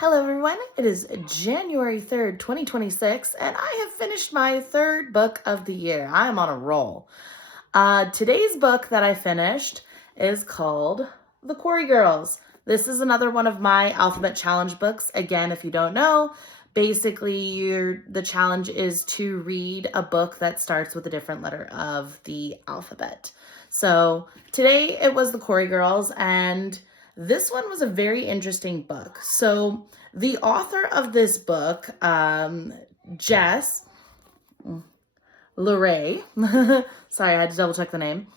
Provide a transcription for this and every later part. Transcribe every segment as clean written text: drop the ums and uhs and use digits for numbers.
Hello everyone, it is January 3rd, 2026, and I have finished my third book of the year. I am on a roll. Today's book that I finished is called The Quarry Girls. This is another one of my alphabet challenge books. Again, if you don't know, basically the challenge is to read a book that starts with a different letter of the alphabet. So today it was The Quarry Girls, and this one was a very interesting book. So the author of this book, Jess, Lourey, sorry, I had to double check the name.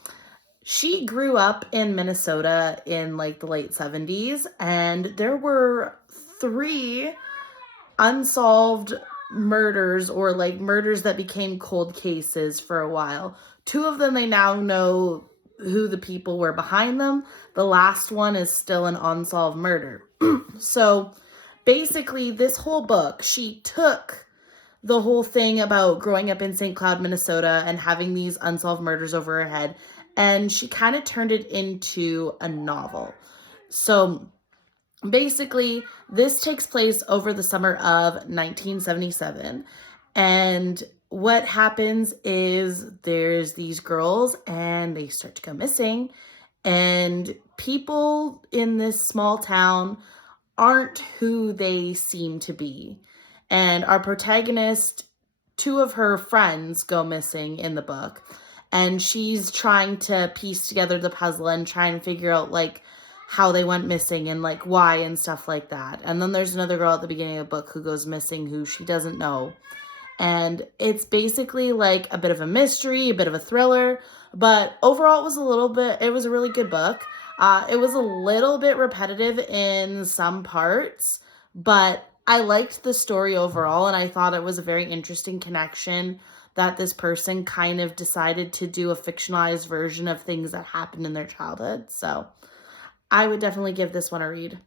She grew up in Minnesota in like the late 70s, and there were three unsolved murders, or like murders that became cold cases for a while. Two of them, they now know who the people were behind them. The last one is still an unsolved murder. So basically, this whole book, she took the whole thing about growing up in St. Cloud, Minnesota, and having these unsolved murders over her head, and she kind of turned it into a novel. So basically, this takes place over the summer of 1977, and what happens is there's these girls and they start to go missing, and people in this small town aren't who they seem to be. And our protagonist, two of her friends go missing in the book, and she's trying to piece together the puzzle and try and figure out like how they went missing and like why and stuff like that. And then there's another girl at the beginning of the book who goes missing who she doesn't know. And it's basically like a bit of a mystery, a bit of a thriller, but overall it was a really good book. It was a little bit repetitive in some parts, but I liked the story overall, and I thought it was a very interesting connection that this person kind of decided to do a fictionalized version of things that happened in their childhood. So I would definitely give this one a read.